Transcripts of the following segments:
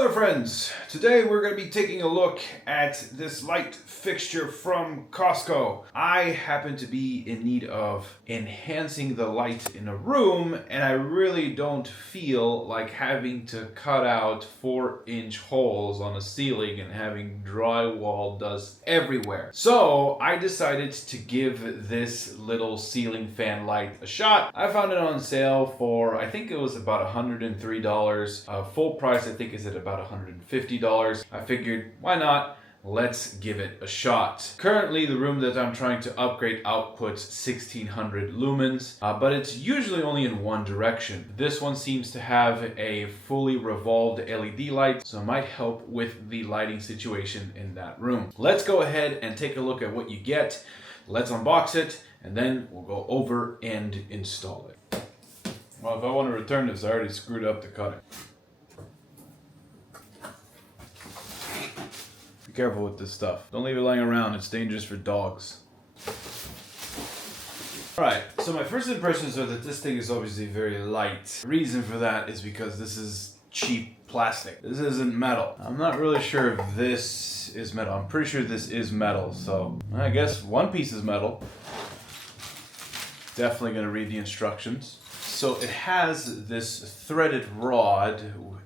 Hello there friends! Today we're going to be taking a look at this light fixture from Costco. I happen to be in need of enhancing the light in a room, and I really don't feel like having to cut out 4-inch holes on a ceiling and having drywall dust everywhere. So I decided to give this little ceiling fan light a shot. I found it on sale for, I think it was about $103. Full price I think is at about $150. I figured, why not? Let's give it a shot. Currently, the room that I'm trying to upgrade outputs 1600 lumens, but it's usually only in one direction. This one seems to have a fully revolved LED light, so it might help with the lighting situation in that room. Let's go ahead and take a look at what you get. Let's unbox it, and then we'll go over and install it. Well, if I want to return this, I already screwed up the cutting. Be careful with this stuff. Don't leave it lying around. It's dangerous for dogs. Alright, so my first impressions are that this thing is obviously very light. The reason for that is because this is cheap plastic. This isn't metal. I'm not really sure if this is metal. I'm pretty sure this is metal, so I guess one piece is metal. Definitely going to read the instructions. So it has this threaded rod,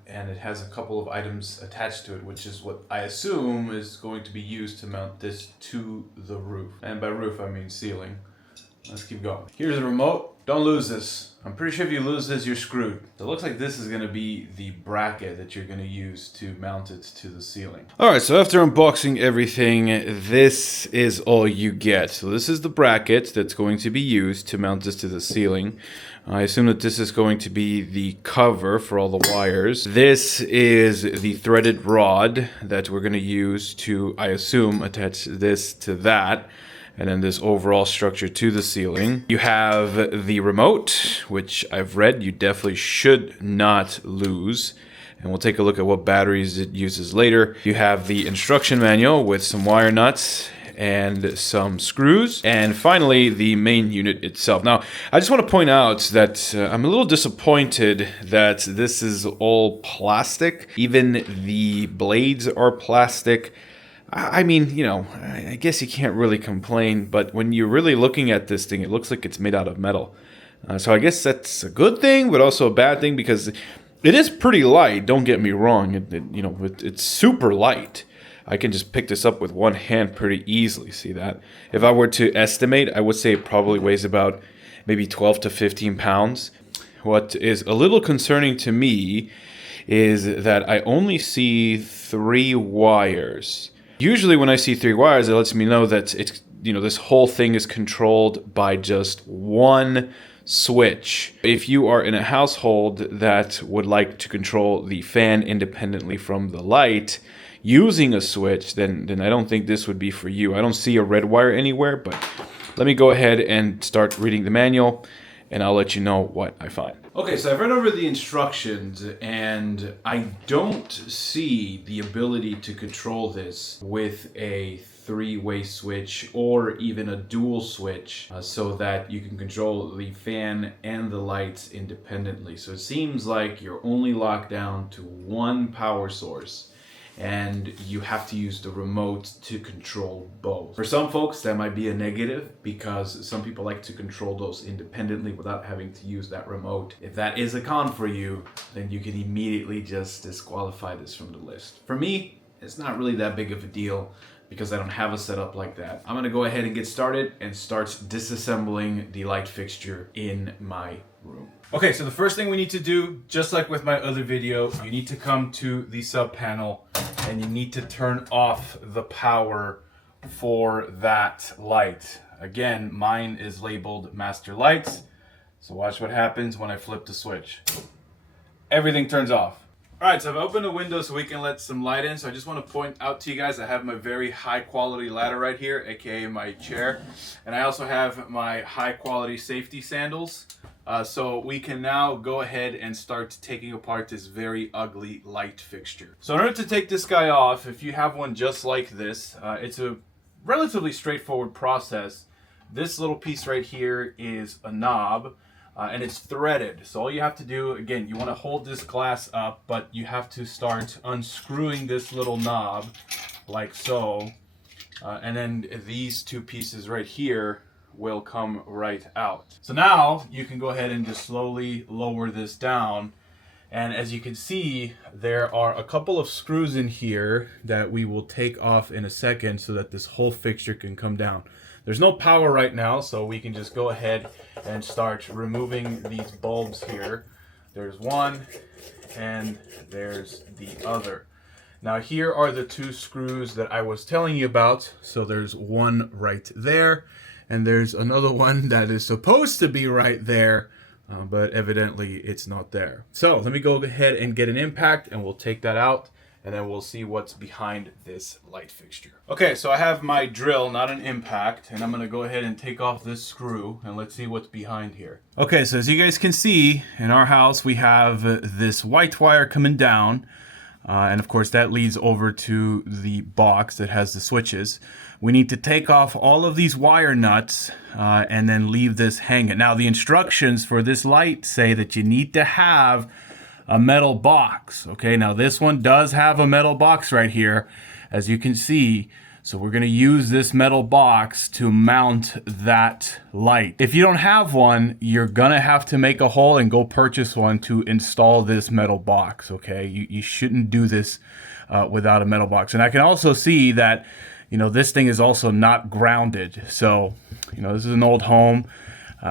and it has a couple of items attached to it, which is what I assume is going to be used to mount this to the roof. And by roof, I mean ceiling. Let's keep going. Here's the remote. Don't lose this. I'm pretty sure if you lose this, you're screwed. So it looks like this is going to be the bracket that you're going to use to mount it to the ceiling. Alright, so after unboxing everything, this is all you get. So this is the bracket that's going to be used to mount this to the ceiling. I assume that this is going to be the cover for all the wires. This is the threaded rod that we're going to use to, I assume, attach this to that. And then this overall structure to the ceiling. You have the remote, which I've read you definitely should not lose. And we'll take a look at what batteries it uses later. You have the instruction manual with some wire nuts and some screws. And finally, the main unit itself. Now, I just want to point out that I'm a little disappointed that this is all plastic. Even the blades are plastic. I mean, you know, I guess you can't really complain, but when you're really looking at this thing, it looks like it's made out of metal. So I guess that's a good thing, but also a bad thing because it is pretty light. Don't get me wrong. It's super light. I can just pick this up with one hand pretty easily. See that? If I were to estimate, I would say it probably weighs about maybe 12 to 15 pounds. What is a little concerning to me is that I only see 3 wires. Usually when I see 3 wires, it lets me know that it's, this whole thing is controlled by just one switch. If you are in a household that would like to control the fan independently from the light using a switch, then I don't think this would be for you. I don't see a red wire anywhere, but let me go ahead and start reading the manual, and I'll let you know what I find. Okay, so I've read over the instructions, and I don't see the ability to control this with a 3-way switch or even a dual switch so that you can control the fan and the lights independently. So it seems like you're only locked down to one power source, and you have to use the remote to control both. For some folks, that might be a negative because some people like to control those independently without having to use that remote. If that is a con for you, then you can immediately just disqualify this from the list. For me, it's not really that big of a deal because I don't have a setup like that. I'm gonna go ahead and get started and start disassembling the light fixture in my room. Okay, so the first thing we need to do, just like with my other video, you need to come to the sub panel and you need to turn off the power for that light. Again, mine is labeled master lights. So watch what happens when I flip the switch. Everything turns off. All right, so I've opened a window so we can let some light in. So I just want to point out to you guys, I have my very high quality ladder right here, aka my chair. And I also have my high quality safety sandals. So we can now go ahead and start taking apart this very ugly light fixture. So in order to take this guy off, if you have one just like this, it's a relatively straightforward process. This little piece right here is a knob. and it's threaded. So all you have to do, again, you want to hold this glass up, but you have to start unscrewing this little knob like so, and then these two pieces right here will come right out. So now you can go ahead and just slowly lower this down. And as you can see, there are a couple of screws in here that we will take off in a second so that this whole fixture can come down. There's no power right now, so we can just go ahead and start removing these bulbs here. There's one and there's the other. Now here are the two screws that I was telling you about. So there's one right there, and there's another one that is supposed to be right there. But evidently it's not there. So let me go ahead and get an impact and we'll take that out and then we'll see what's behind this light fixture. Okay, so I have my drill, not an impact, and I'm gonna go ahead and take off this screw and let's see what's behind here. Okay, so as you guys can see, in our house we have this white wire coming down. And of course that leads over to the box that has the switches. We need to take off all of these wire nuts and then leave this hanging. Now the instructions for this light say that you need to have a metal box. Okay, now this one does have a metal box right here, as you can see. So we're gonna use this metal box to mount that light. If you don't have one, you're gonna have to make a hole and go purchase one to install this metal box, okay? You shouldn't do this without a metal box. And I can also see that, you know, this thing is also not grounded. So, you know, this is an old home.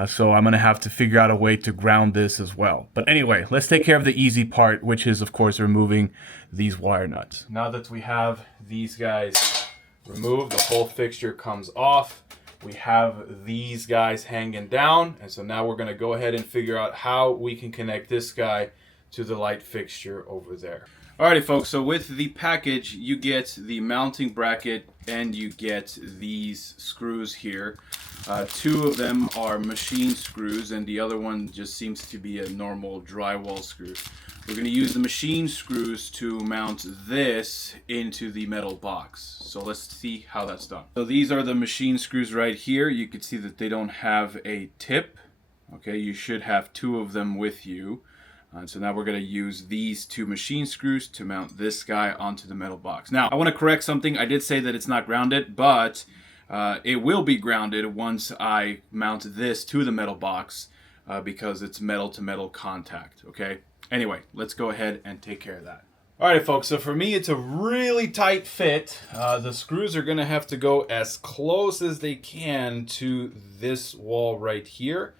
So I'm gonna have to figure out a way to ground this as well. But anyway, let's take care of the easy part, which is of course removing these wire nuts. Now that we have these guys removed, the whole fixture comes off. We have these guys hanging down, and so now we're going to go ahead and figure out how we can connect this guy to the light fixture over there. Alrighty folks, so with the package you get the mounting bracket and you get these screws here. Two of them are machine screws and the other one just seems to be a normal drywall screw. We're going to use the machine screws to mount this into the metal box. So let's see how that's done. So these are the machine screws right here. You can see that they don't have a tip. Okay, you should have two of them with you. So now we're going to use these two machine screws to mount this guy onto the metal box. Now, I want to correct something. I did say that it's not grounded, but it will be grounded once I mount this to the metal box because it's metal to metal contact, okay? Anyway, let's go ahead and take care of that. Alright folks, so for me it's a really tight fit. The screws are going to have to go as close as they can to this wall right here.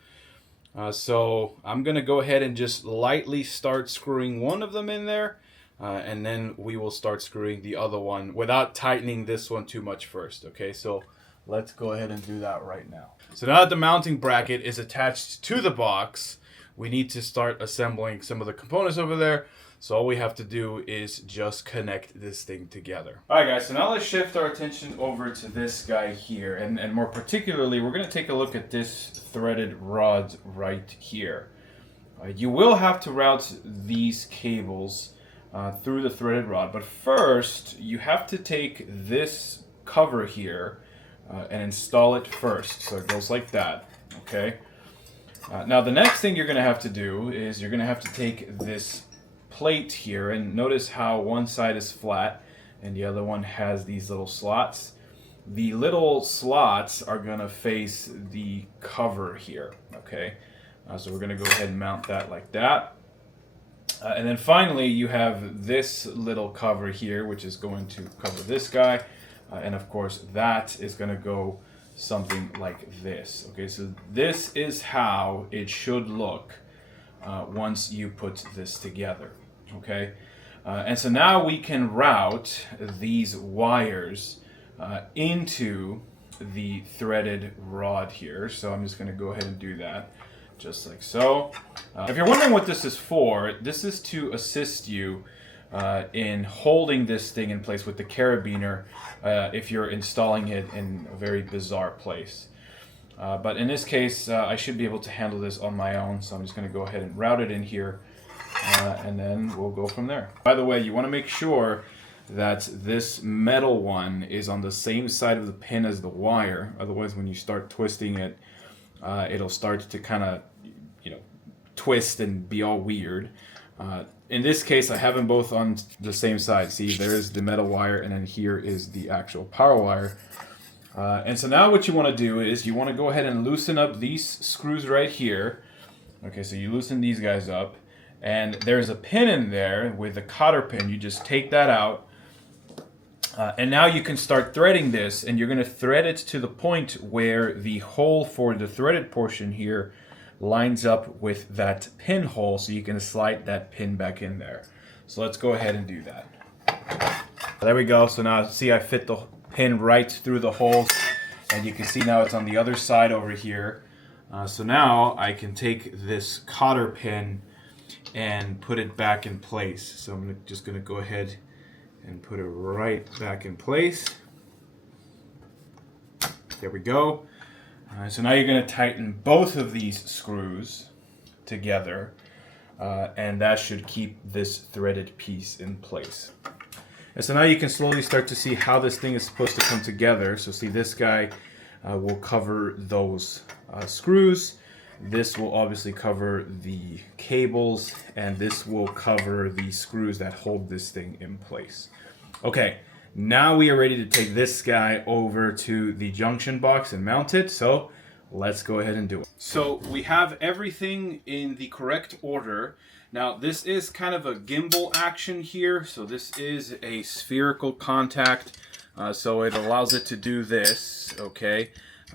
So I'm going to go ahead and just lightly start screwing one of them in there. And then we will start screwing the other one without tightening this one too much first. Okay, so let's go ahead and do that right now. So now that the mounting bracket is attached to the box, we need to start assembling some of the components over there. So all we have to do is just connect this thing together. All right guys, so now let's shift our attention over to this guy here. And more particularly, we're gonna take a look at this threaded rod right here. You will have to route these cables through the threaded rod, but first you have to take this cover here and install it first. So it goes like that, okay? Now the next thing you're going to have to do is you're going to have to take this plate here and notice how one side is flat and the other one has these little slots. The little slots are going to face the cover here, okay? So we're going to go ahead and mount that like that. And then finally you have this little cover here which is going to cover this guy. And of course that is going to go something like this. Okay, so this is how it should look once you put this together. Okay, and so now we can route these wires into the threaded rod here. So I'm just going to go ahead and do that just like so. If you're wondering what this is for, this is to assist you in holding this thing in place with the carabiner if you're installing it in a very bizarre place. But in this case, I should be able to handle this on my own, so I'm just going to go ahead and route it in here, and then we'll go from there. By the way, you want to make sure that this metal one is on the same side of the pin as the wire, otherwise when you start twisting it, it'll start to kind of, you know, twist and be all weird. In this case, I have them both on the same side. See, there's the metal wire, and then here is the actual power wire. And so now what you want to do is you want to go ahead and loosen up these screws right here. Okay, so you loosen these guys up, and there's a pin in there with a cotter pin. You just take that out, and now you can start threading this, and you're going to thread it to the point where the hole for the threaded portion here lines up with that pinhole, so you can slide that pin back in there. So let's go ahead and do that. There we go. So now see, I fit the pin right through the holes, and you can see now it's on the other side over here. So now I can take this cotter pin and put it back in place. So I'm just going to go ahead and put it right back in place. There we go. So now you're going to tighten both of these screws together, and that should keep this threaded piece in place. And so now you can slowly start to see how this thing is supposed to come together. So see, this guy will cover those screws. This will obviously cover the cables, and this will cover the screws that hold this thing in place. Okay, now we are ready to take this guy over to the junction box and mount it. So let's go ahead and do it. So we have everything in the correct order. Now this is kind of a gimbal action here. So this is a spherical contact. So it allows it to do this, okay?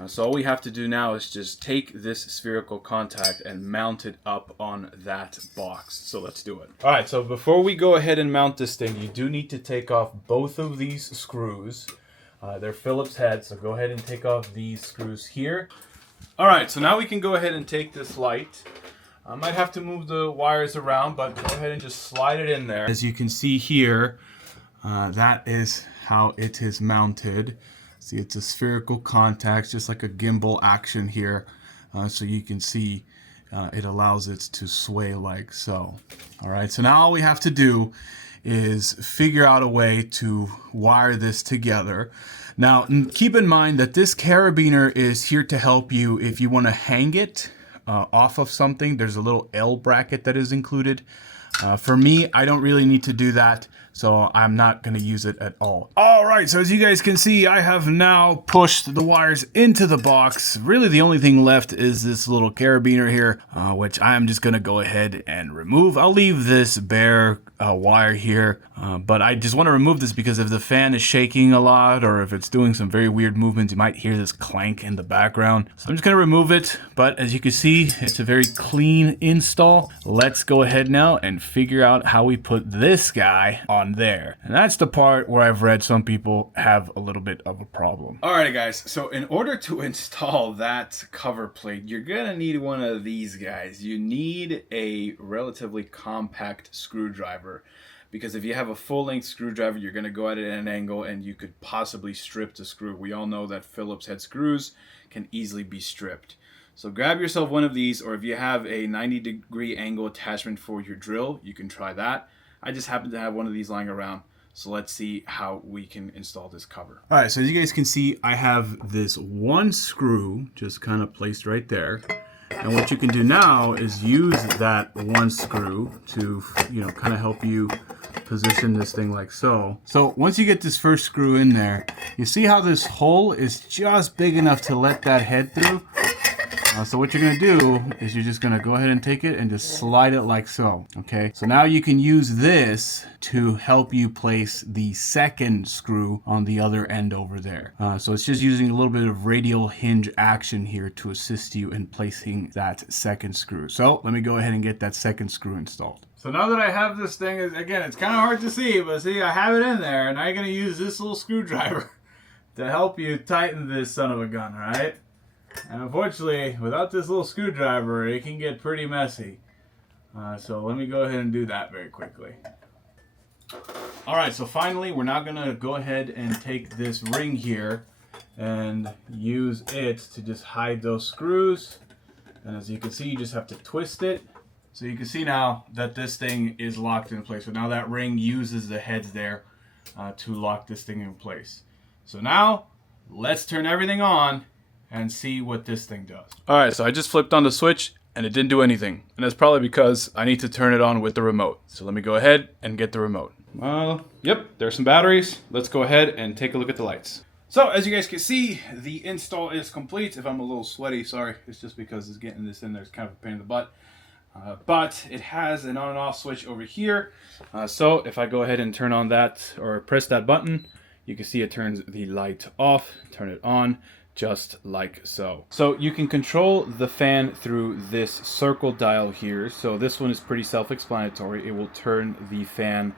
So all we have to do now is just take this spherical contact and mount it up on that box. So let's do it. All right, so before we go ahead and mount this thing, you do need to take off both of these screws. They're Phillips heads, so go ahead and take off these screws here. All right, so now we can go ahead and take this light. I might have to move the wires around, but go ahead and just slide it in there. As you can see here, that is how it is mounted. See, it's a spherical contact, just like a gimbal action here. So you can see it allows it to sway like so. All right, so now all we have to do is figure out a way to wire this together. Now, keep in mind that this carabiner is here to help you if you want to hang it off of something. There's a little L bracket that is included. For me, I don't really need to do that, so I'm not going to use it at all. All right, so as you guys can see, I have now pushed the wires into the box. Really, the only thing left is this little carabiner here, which I'm just going to go ahead and remove. I'll leave this bare wire here, but I just want to remove this because if the fan is shaking a lot or if it's doing some very weird movements, you might hear this clank in the background. So I'm just going to remove it, but as you can see, it's a very clean install. Let's go ahead now and figure out how we put this guy on there. And that's the part where I've read some people have a little bit of a problem. Alright guys, so in order to install that cover plate, you're gonna need one of these guys. You need a relatively compact screwdriver, because if you have a full-length screwdriver, you're gonna go at it at an angle and you could possibly strip the screw. We all know that Phillips head screws can easily be stripped. So grab yourself one of these, or if you have a 90-degree angle attachment for your drill, you can try that. I just happen to have one of these lying around, so let's see how we can install this cover. All right, so as you guys can see, I have this one screw just kind of placed right there. And what you can do now is use that one screw to, kind of help you position this thing like so. So once you get this first screw in there, you see how this hole is just big enough to let that head through? So what you're going to do is you're just going to go ahead and take it and just slide it like so. Okay, so now you can use this to help you place the second screw on the other end over there. So it's just using a little bit of radial hinge action here to assist you in placing that second screw. So let me go ahead and get that second screw installed. So now that I have this thing, again, it's kind of hard to see, but see, I have it in there, and now you're going to use this little screwdriver to help you tighten this son of a gun, right? And unfortunately, without this little screwdriver, it can get pretty messy. So let me go ahead and do that very quickly. Alright, so finally, we're now going to go ahead and take this ring here and use it to just hide those screws. And as you can see, you just have to twist it. So you can see now that this thing is locked in place. So now that ring uses the heads there to lock this thing in place. So now, let's turn everything on and see what this thing does. All right, so I just flipped on the switch and it didn't do anything. And that's probably because I need to turn it on with the remote. So let me go ahead and get the remote. Well, yep, there's some batteries. Let's go ahead and take a look at the lights. So as you guys can see, the install is complete. If I'm a little sweaty, sorry, it's just because it's getting this in there. It's kind of a pain in the butt. But it has an on and off switch over here. So if I go ahead and turn on that or press that button, you can see it turns the light off, turn it on, just like so. So you can control the fan through this circle dial here. So this one is pretty self-explanatory. It will turn the fan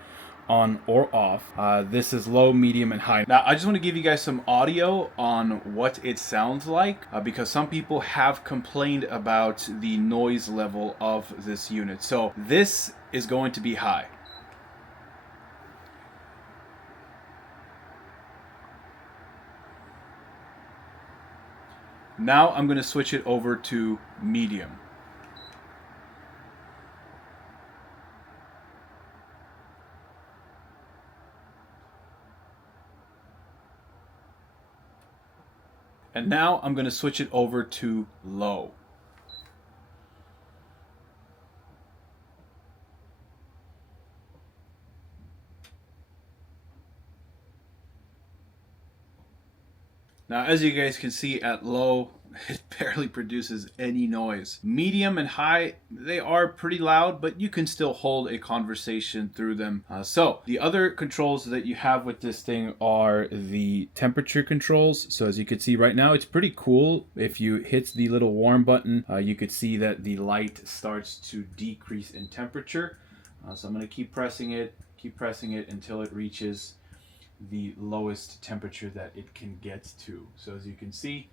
on or off. This is low, medium, and high. Now, I just want to give you guys some audio on what it sounds like because some people have complained about the noise level of this unit. So this is going to be high. Now I'm going to switch it over to medium. And now I'm going to switch it over to low. Now, as you guys can see at low, it barely produces any noise. Medium and high, they are pretty loud, but you can still hold a conversation through them. So the other controls that you have with this thing are the temperature controls. So as you can see right now, it's pretty cool. If you hit the little warm button, you could see that the light starts to decrease in temperature. So I'm going to keep pressing it until it reaches the lowest temperature that it can get to. So as you can see,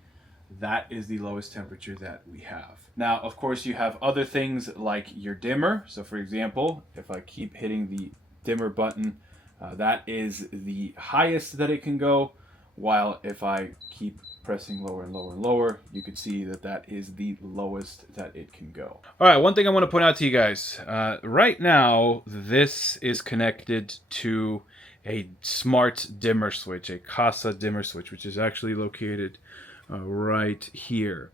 that is the lowest temperature that we have. Now, of course, you have other things like your dimmer. So for example, if I keep hitting the dimmer button, that is the highest that it can go. While if I keep pressing lower and lower and lower, you can see that that is the lowest that it can go. All right, one thing I want to point out to you guys. Right now, this is connected to a smart dimmer switch, a Casa dimmer switch, which is actually located right here.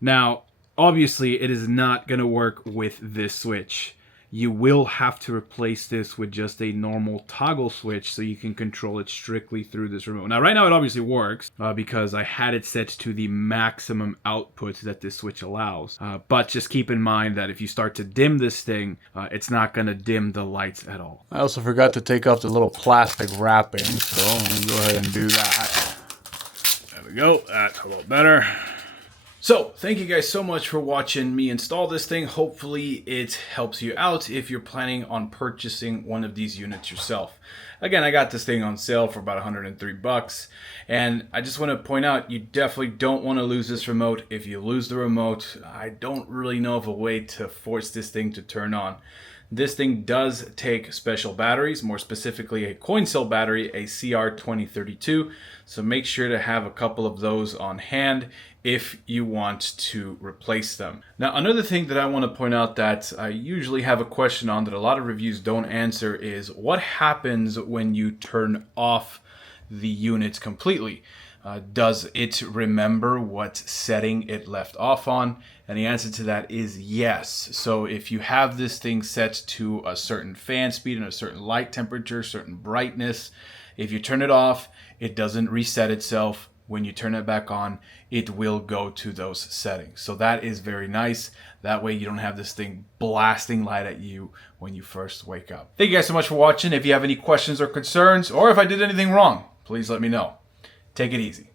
Now, obviously, it is not going to work with this switch. You will have to replace this with just a normal toggle switch so you can control it strictly through this remote. Now, right now, it obviously works because I had it set to the maximum output that this switch allows. But just keep in mind that if you start to dim this thing, it's not going to dim the lights at all. I also forgot to take off the little plastic wrapping, so I'm going to go ahead and do that. There we go. That's a little better. So, thank you guys so much for watching me install this thing. Hopefully it helps you out if you're planning on purchasing one of these units yourself. Again, I got this thing on sale for about 103 bucks. And I just want to point out, you definitely don't want to lose this remote. If you lose the remote, I don't really know of a way to force this thing to turn on. This thing does take special batteries, more specifically a coin cell battery, a CR2032. So make sure to have a couple of those on hand if you want to replace them. Now, another thing that I want to point out that I usually have a question on that a lot of reviews don't answer is what happens when you turn off the unit completely? Does it remember what setting it left off on? And the answer to that is yes. So if you have this thing set to a certain fan speed and a certain light temperature, certain brightness, if you turn it off, it doesn't reset itself. When you turn it back on, it will go to those settings. So that is very nice. That way you don't have this thing blasting light at you when you first wake up. Thank you guys so much for watching. If you have any questions or concerns, or if I did anything wrong, please let me know. Take it easy.